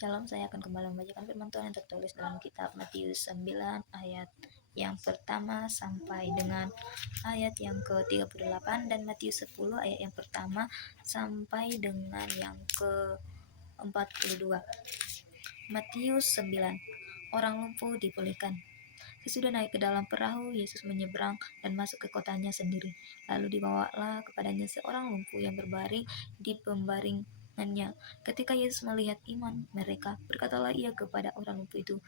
Shalom, saya akan kembali membacakan firman Tuhan yang tertulis dalam kitab Matius 9 ayat yang pertama sampai dengan ayat yang ke-38 dan Matius 10 ayat yang pertama sampai dengan yang ke-42. Matius 9. Orang lumpuh dipulihkan. Sesudah naik ke dalam perahu, Yesus menyeberang dan masuk ke kotanya sendiri. Lalu dibawalah kepadanya seorang lumpuh yang berbaring di pembaringannya. Ketika Yesus melihat iman mereka, berkatalah ia kepada orang lumpuh itu,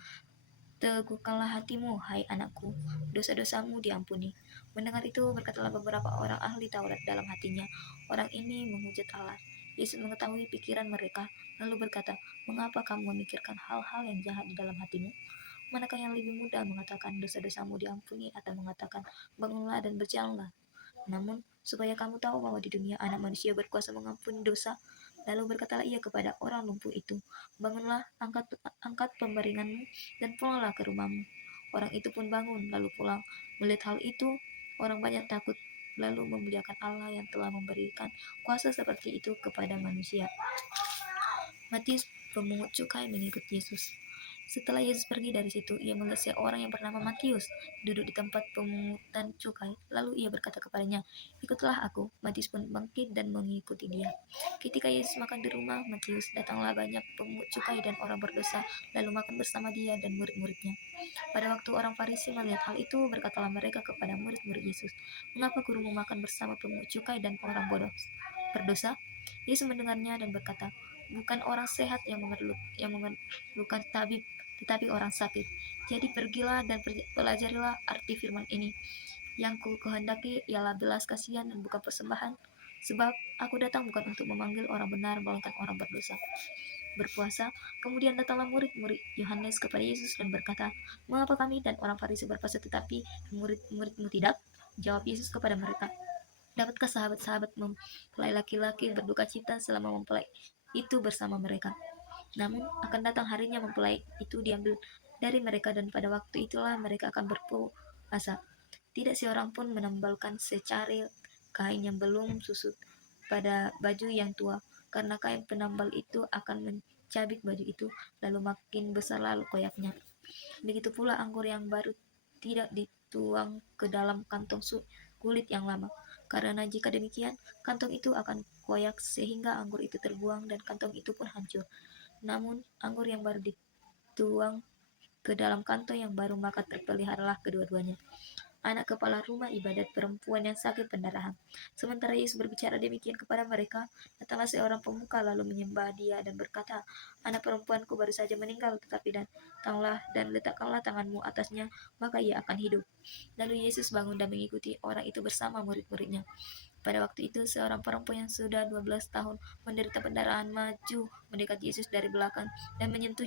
"Teguhkanlah hatimu, hai anakku, dosa-dosamu diampuni." Mendengar itu, berkatalah beberapa orang ahli Taurat dalam hatinya, "Orang ini menghujat Allah." Yesus mengetahui pikiran mereka, lalu berkata, "Mengapa kamu memikirkan hal-hal yang jahat di dalam hatimu? Manakah yang lebih mudah, mengatakan dosa-dosamu diampuni atau mengatakan bangunlah dan berjalanlah? Namun supaya kamu tahu bahwa di dunia Anak Manusia berkuasa mengampuni dosa." Lalu berkatalah ia kepada orang lumpuh itu, "Bangunlah, angkat pembaringanmu dan pulanglah ke rumahmu." Orang itu pun bangun lalu pulang. Melihat hal itu, orang banyak takut, lalu memuliakan Allah yang telah memberikan kuasa seperti itu kepada manusia. Matius, pemungut cukai, mengikut Yesus. Setelah Yesus pergi dari situ, ia melihat seorang yang bernama Matius duduk di tempat pemungutan cukai. Lalu ia berkata kepadanya, "Ikutlah aku." Matius pun bangkit dan mengikuti dia. Ketika Yesus makan di rumah Matius, datanglah banyak pemungut cukai dan orang berdosa, lalu makan bersama dia dan murid-muridnya. Pada waktu orang Farisi melihat hal itu, berkatalah mereka kepada murid-murid Yesus, "Mengapa gurumu makan bersama pemungut cukai dan orang berdosa?" Yesus mendengarnya dan berkata, "Bukan orang sehat yang memerlukan tabib, tetapi orang sakit. Jadi pergilah dan pelajarilah arti firman ini. Yang ku kehendaki ialah belas kasihan dan bukan persembahan. Sebab aku datang bukan untuk memanggil orang benar, melainkan orang berdosa." Berpuasa, kemudian datanglah murid-murid Yohanes kepada Yesus dan berkata, "Mengapa kami dan orang Farisi berpuasa tetapi murid-muridmu tidak?" Jawab Yesus kepada mereka, "Dapatkah sahabat-sahabat mempelai laki-laki berduka cita selama mempelai itu bersama mereka? Namun akan datang harinya mempelai itu diambil dari mereka, dan pada waktu itulah mereka akan berpuasa. Tidak seorang pun menambalkan secari kain yang belum susut pada baju yang tua, karena kain penambal itu akan mencabik baju itu, lalu makin besar lalu koyaknya. Begitu pula anggur yang baru tidak dituang ke dalam kantong kulit yang lama, karena jika demikian, kantong itu akan koyak sehingga anggur itu terbuang dan kantong itu pun hancur. Namun anggur yang baru dituang ke dalam kantong yang baru, maka terpeliharalah kedua-duanya." Anak kepala rumah ibadat perempuan yang sakit pendarahan. Sementara Yesus berbicara demikian kepada mereka, datanglah seorang pemuka lalu menyembah dia dan berkata, "Anak perempuanku baru saja meninggal, tetapi datanglah dan letakkanlah tanganmu atasnya, maka ia akan hidup." Lalu Yesus bangun dan mengikuti orang itu bersama murid-muridnya. Pada waktu itu, seorang perempuan yang sudah 12 tahun menderita pendarahan maju mendekat Yesus dari belakang dan menyentuh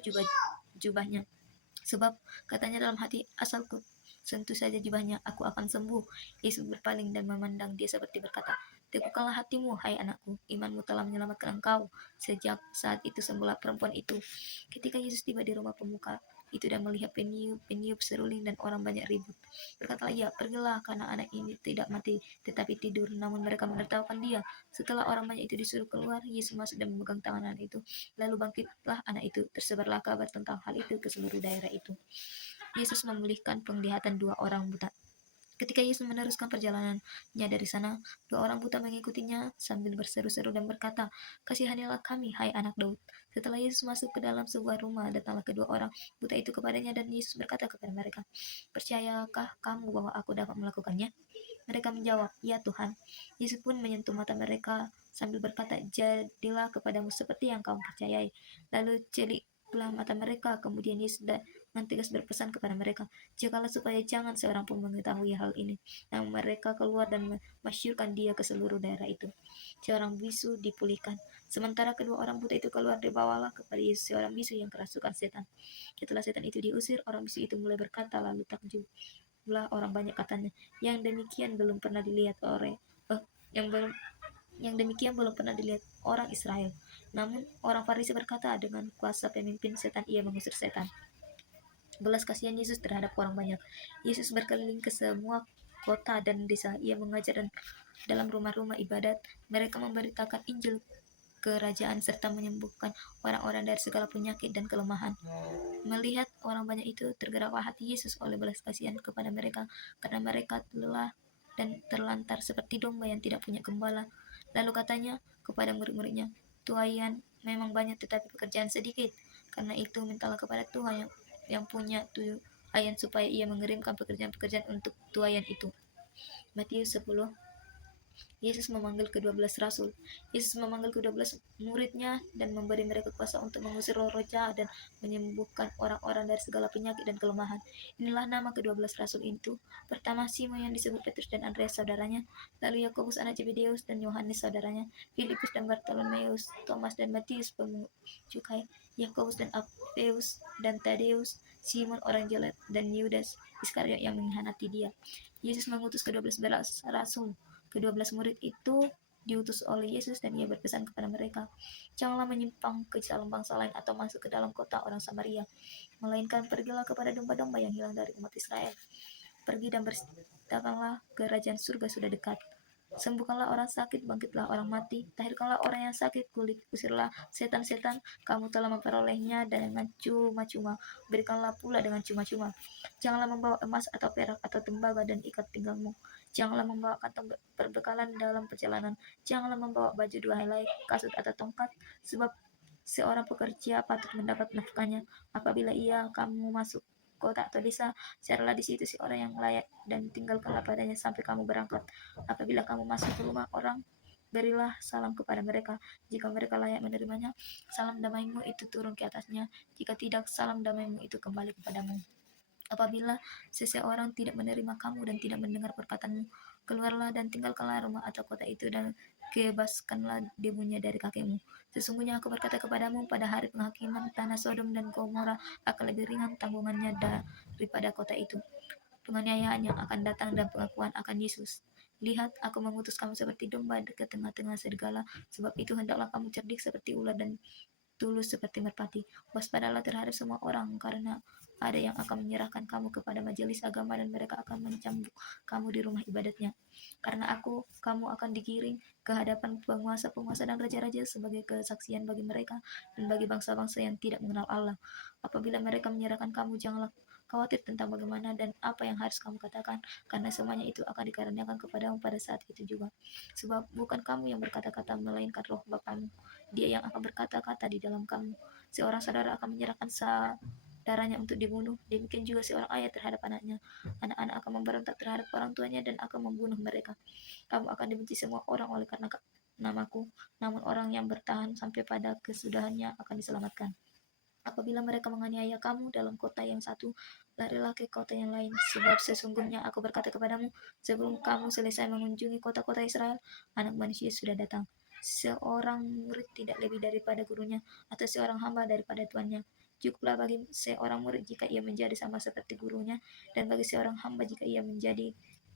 jubahnya. Sebab katanya dalam hati, "Asalku sentuh saja jubahnya, aku akan sembuh." Yesus berpaling dan memandang dia seperti berkata, "Teguhkanlah hatimu, hai anakku, imanmu telah menyelamatkan engkau." Sejak saat itu sembuhlah perempuan itu. Ketika Yesus tiba di rumah pemuka itu dan melihat peniup seruling dan orang banyak ribut, berkatalah ia, "Pergilah, karena anak ini tidak mati tetapi tidur." Namun mereka menertawakan dia. Setelah orang banyak itu disuruh keluar, Yesus masuk dan memegang tangan anak itu. Lalu bangkitlah anak itu. Tersebarlah kabar tentang hal itu ke seluruh daerah itu. Yesus memulihkan penglihatan dua orang buta. Ketika Yesus meneruskan perjalanannya dari sana, dua orang buta mengikutinya sambil berseru-seru dan berkata, "Kasihanilah kami, hai anak Daud." Setelah Yesus masuk ke dalam sebuah rumah, datanglah kedua orang buta itu kepadanya dan Yesus berkata kepada mereka, "Percayakah kamu bahwa aku dapat melakukannya?" Mereka menjawab, "Ya Tuhan." Yesus pun menyentuh mata mereka sambil berkata, "Jadilah kepadamu seperti yang kamu percayai." Lalu celiklah mata mereka. Kemudian Yesus dengan tegas berpesan kepada mereka, "Jagalah supaya jangan seorang pun mengetahui hal ini." Namun mereka keluar dan memasyurkan dia ke seluruh daerah itu. Seorang bisu dipulihkan. Sementara kedua orang buta itu keluar, dibawalah kepada Yesus seorang bisu yang kerasukan setan. Setelah setan itu diusir, orang bisu itu mulai berkata, lalu takjublah orang banyak katanya, "Yang demikian belum pernah dilihat yang belum yang demikian belum pernah dilihat orang Israel." Namun orang Farisi berkata, "Dengan kuasa pemimpin setan ia mengusir setan." Belas kasihan Yesus terhadap orang banyak. Yesus berkeliling ke semua kota dan desa. Ia mengajar dalam rumah-rumah ibadat. Mereka memberitakan Injil kerajaan serta menyembuhkan orang-orang dari segala penyakit dan kelemahan. Melihat orang banyak itu, tergeraklah hati Yesus oleh belas kasihan kepada mereka, karena mereka lelah dan terlantar seperti domba yang tidak punya gembala. Lalu katanya kepada murid-muridnya, "Tuaian memang banyak tetapi pekerjaan sedikit. Karena itu mintalah kepada Tuhan yang punya tuaian supaya ia mengirimkan pekerjaan-pekerjaan untuk tuaian itu." Matius 10. Yesus memanggil ke-12 rasul. Yesus memanggil ke-12 muridnya dan memberi mereka kuasa untuk mengusir roh-roh jahat dan menyembuhkan orang-orang dari segala penyakit dan kelemahan. Inilah nama ke-12 rasul itu. Pertama, Simon yang disebut Petrus dan Andreas saudaranya, lalu Yakobus anak Zebedeus dan Yohanes saudaranya, Filipus dan Bartolomeus, Thomas dan Matius pemungut cukai, Yakobus dan Alfeus dan Tadeus, Simon orang jahat dan Yudas Iskariot yang mengkhianati dia. Yesus mengutus ke-12 rasul. Ke-12 murid itu diutus oleh Yesus dan ia berpesan kepada mereka, "Janganlah menyimpang ke dalam bangsa lain atau masuk ke dalam kota orang Samaria, melainkan pergilah kepada domba-domba yang hilang dari umat Israel. Pergi dan beritakanlah kerajaan surga sudah dekat. Sembuhkanlah orang sakit, bangkitlah orang mati, tahirkanlah orang yang sakit, usirlah setan-setan. Kamu telah memperolehnya dengan cuma-cuma, berikanlah pula dengan cuma-cuma. Janganlah membawa emas atau perak atau tembaga dan ikat pinggangmu. Janganlah membawa kantong perbekalan dalam perjalanan. Janganlah membawa baju dua helai, kasut atau tongkat, sebab seorang pekerja patut mendapat nafkahnya. Apabila kamu masuk kota atau desa, carilah di situ si orang yang layak dan tinggalkanlah padanya sampai kamu berangkat. Apabila kamu masuk ke rumah orang, berilah salam kepada mereka. Jika mereka layak menerimanya, salam damaimu itu turun ke atasnya. Jika tidak, salam damaimu itu kembali kepadamu. Apabila seseorang tidak menerima kamu dan tidak mendengar perkataanmu, keluarlah dan tinggalkanlah rumah atau kota itu dan bebaskanlah debunya dari kakimu. Sesungguhnya aku berkata kepadamu, pada hari penghakiman tanah Sodom dan Gomora akan lebih ringan tanggungannya daripada kota itu. Penganiayaan yang akan datang dan pengakuan akan Yesus. Lihat, aku mengutus kamu seperti domba ke tengah-tengah serigala, sebab itu hendaklah kamu cerdik seperti ular dan tulus seperti merpati. Waspadalah terhadap semua orang, karena ada yang akan menyerahkan kamu kepada majelis agama dan mereka akan mencambuk kamu di rumah ibadatnya. Karena kamu akan digiring ke hadapan penguasa-penguasa dan raja-raja sebagai kesaksian bagi mereka dan bagi bangsa-bangsa yang tidak mengenal Allah. Apabila mereka menyerahkan kamu, janganlah khawatir tentang bagaimana dan apa yang harus kamu katakan, karena semuanya itu akan dikaruniakan kepadamu pada saat itu juga. Sebab bukan kamu yang berkata-kata, melainkan roh Bapamu. Dia yang akan berkata-kata di dalam kamu. Seorang saudara akan menyerahkan saudaranya untuk dibunuh, demikian juga seorang ayah terhadap anaknya. Anak-anak akan memberontak terhadap orang tuanya dan akan membunuh mereka. Kamu akan dibenci semua orang oleh karena namaku, namun orang yang bertahan sampai pada kesudahannya akan diselamatkan. Apabila mereka menganiaya kamu dalam kota yang satu, larilah ke kota yang lain. Sebab sesungguhnya aku berkata kepadamu, sebelum kamu selesai mengunjungi kota-kota Israel, Anak Manusia sudah datang. Seorang murid tidak lebih daripada gurunya, atau seorang hamba daripada tuannya. Cukuplah bagi seorang murid jika ia menjadi sama seperti gurunya, dan bagi seorang hamba jika ia menjadi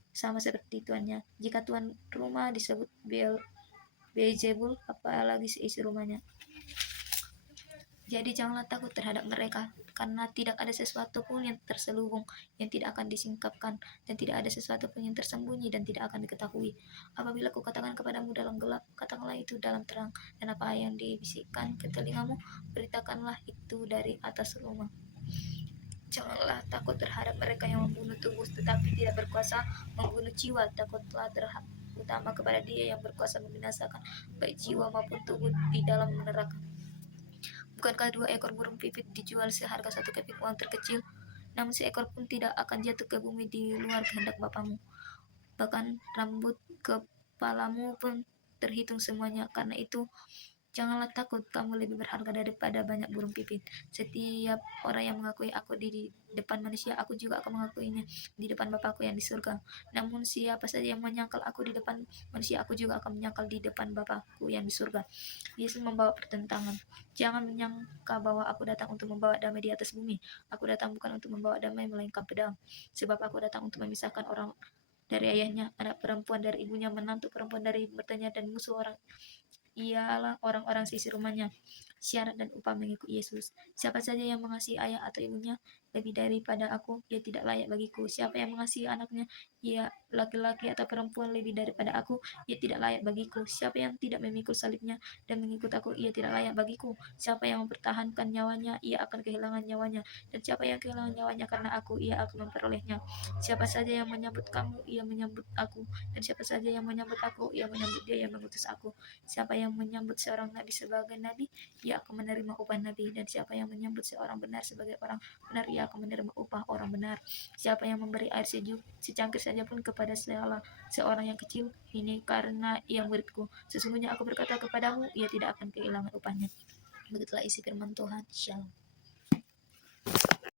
sama seperti tuannya. Jika tuan rumah disebut Beelzebul, apalagi seisi rumahnya. Jadi janganlah takut terhadap mereka, karena tidak ada sesuatu pun yang terselubung yang tidak akan disingkapkan, dan tidak ada sesuatu pun yang tersembunyi dan tidak akan diketahui. Apabila kukatakan kepadamu dalam gelap, katakanlah itu dalam terang, dan apa yang dibisikkan ke telingamu, beritakanlah itu dari atas rumah. Janganlah takut terhadap mereka yang membunuh tubuh tetapi tidak berkuasa membunuh jiwa. Takutlah utama kepada Dia yang berkuasa membinasakan baik jiwa maupun tubuh di dalam neraka. Bukankah 2 ekor burung pipit dijual seharga 1 keping uang terkecil? Namun seekor pun tidak akan jatuh ke bumi di luar kehendak Bapamu. Bahkan rambut kepalamu pun terhitung semuanya. Karena itu, janganlah takut, kamu lebih berharga daripada banyak burung pipit. Setiap orang yang mengakui aku di depan manusia, aku juga akan mengakuinya di depan Bapakku yang di surga. Namun siapa saja yang menyangkal aku di depan manusia, aku juga akan menyangkal di depan Bapakku yang di surga. Yesus membawa pertentangan. Jangan menyangka bahwa aku datang untuk membawa damai di atas bumi. Aku datang bukan untuk membawa damai, melainkan pedang. Sebab aku datang untuk memisahkan orang dari ayahnya, anak perempuan dari ibunya, menantu perempuan dari mertuanya, dan musuh orang ialah orang-orang sisi rumahnya. syarat dan upah mengikut Yesus. Siapa saja yang mengasihi ayah atau ibunya lebih daripada aku, ia tidak layak bagiku. Siapa yang mengasihi anaknya, ia laki-laki atau perempuan lebih daripada aku, ia tidak layak bagiku. Siapa yang tidak memikul salibnya dan mengikut aku, ia tidak layak bagiku. Siapa yang mempertahankan nyawanya, ia akan kehilangan nyawanya. Dan siapa yang kehilangan nyawanya karena aku, ia akan memperolehnya. Siapa saja yang menyambut kamu, ia menyambut aku. Dan siapa saja yang menyambut aku, ia menyambut dia yang mengutus aku. Siapa yang menyambut seorang nabi sebagai nabi, ia akan menerima upah nabi. Dan siapa yang menyambut seorang benar sebagai orang benar, ia akan menerima upah orang benar. Siapa yang memberi air sejuk secangkir saja pun kepada seorang yang kecil, ini karena ia muridku, sesungguhnya aku berkata kepadamu, ia tidak akan kehilangan upahnya. Begitulah isi firman Tuhan. Shalom.